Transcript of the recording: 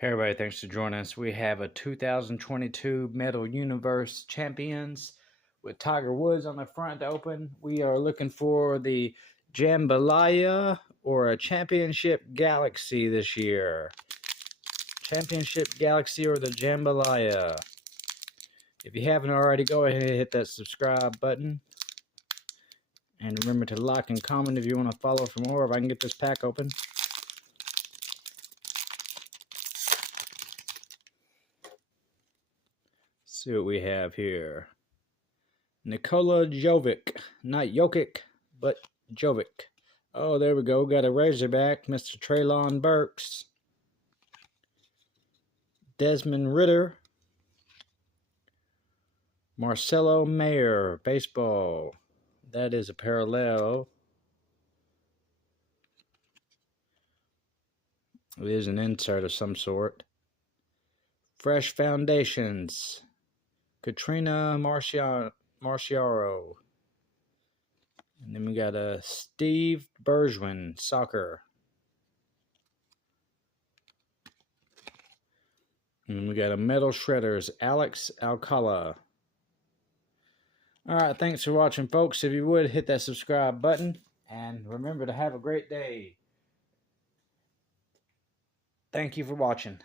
Hey everybody, thanks for joining us. We have a 2022 Metal Universe Champions with Tiger Woods on the front to open. We are looking for the Jambalaya or a Championship Galaxy this year. Championship Galaxy or the Jambalaya. If you haven't already, go ahead and hit that subscribe button. And remember to like and comment if you want to follow for more. If I can get this pack open. See what we have here. Nikola Jovic. Not Jokic, but Jovic. Oh, there we go. Got a Razorback. Mr. Traylon Burks. Desmond Ritter. Marcelo Mayer. Baseball. That is a parallel. It is an insert of some sort. Fresh Foundations. Katrina Marciaro. And then we got a Steve Bergwijn, soccer. And we got a Metal Shredders, Alex Alcala. Alright, thanks for watching, folks. If you would, hit that subscribe button. And remember to have a great day. Thank you for watching.